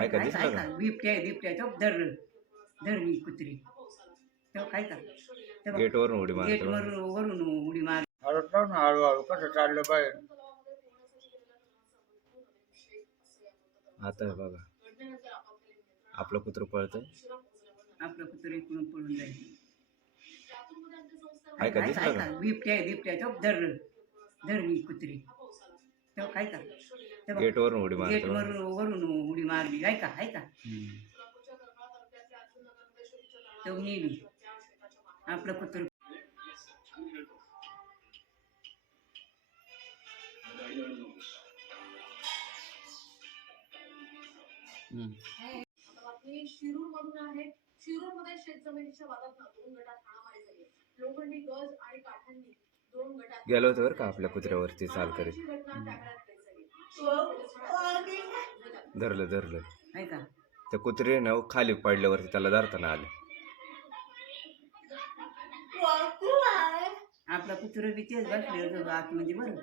आहे का? दिसलं बिबट्या आहे, बिबट्या तो धरलं धरली कुत्री. तो काय का गेटवरून उडी गेट मारतो. वरून वरून उडी मार. ना हळूहळू कसं चाललं बाहेर आता हे बघा. आपलं कुत्र पळतंय. आपलं कुत्र इकडून पळून जाईल. का दिसलं का? बिबट्या आहे, बिबट्या तो धरलं धरली कुत्री. तो काय का उडी गेट मारतो. वरून वरून मारली ऐका ऐका. तो आपलं कुत्र शिरूर मधून आहे. शिरूरमध्ये शेतजमिनीच्या वादात दोन गटात हाणामारी झाली लोखंडी गज आणि काठांनी दोन गटात गेलो होतो बरं का आपल्या कुत्र्यावरती चाल करीत. ही धरलं. धरलं ऐका त्या कुत्रे ना खाली पडल्यावरती त्याला धरताना आले. आपलं कुत्र बी तेच बसले होतं आतमध्ये बरं